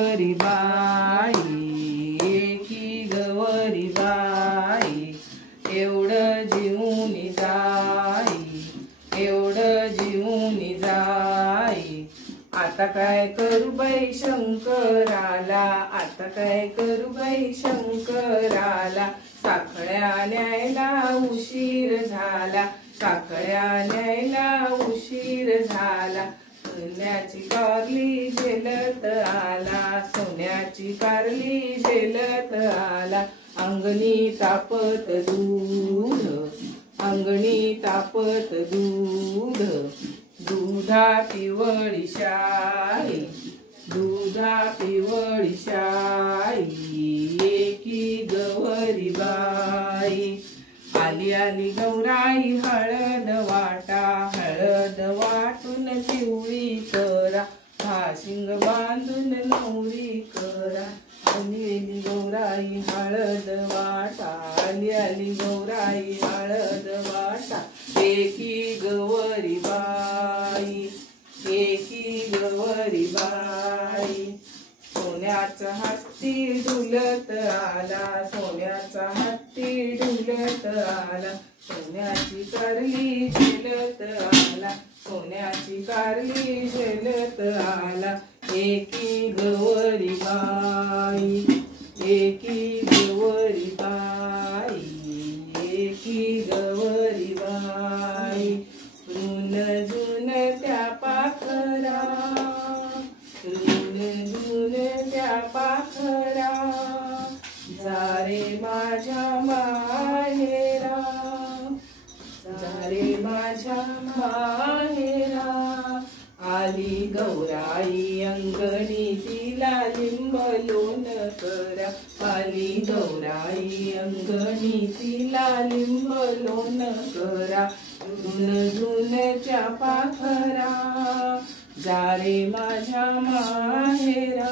गवरी बाई एकी गवरी बाई एवढं जीवन जाई एवढं जीवन जाई। आता काय करू बाई शंकराला आता काय करू बाई शंकराला। साखळ्या न्यायला उशीर झाला साखळ्या न्यायला उशीर झाला। सोन्याची कारली झेलत आला सोन्याची कारली झेलत आला। अंगणी तापत दूध अंगणी तापत दूध दुधा पिवळी शाई दुधा पिवळी शाई एकी गवरी बाई। आली आली गौराई हळद वाटून पिवळी करा भाशिंग बांधून नवरी करा। आली गौराई हळद वाटा आली आली गौराई हळद वाटा एकी गवरी बाई एकी गवरी बाई। सोन्याचा हत्ती डुलत आला सोन्याचा हत्ती डुलत आला। सोन्याची कारली झेलत आला सोन्याची कारली झेलत आला। एकी गवरी बाई एकी गवरी बाई एकी गवरी बाई। ऋण जुन त्या पाखरा ऋण जुन त्या पाखरा जा रे माझ्या माहेरा जा रे माझ्या माहेरा। आली गौराई अंगणी तिला लिंब लोण करा आली गौराई अंगणी तिला लिंब लोण करा। ऋण जुन्याच्या पाखरा जा रे माझ्या माहेरा।